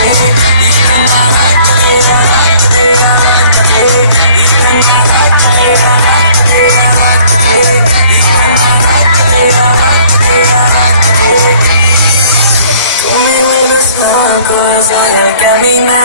Tú me vuelves loco, soy el que a mí me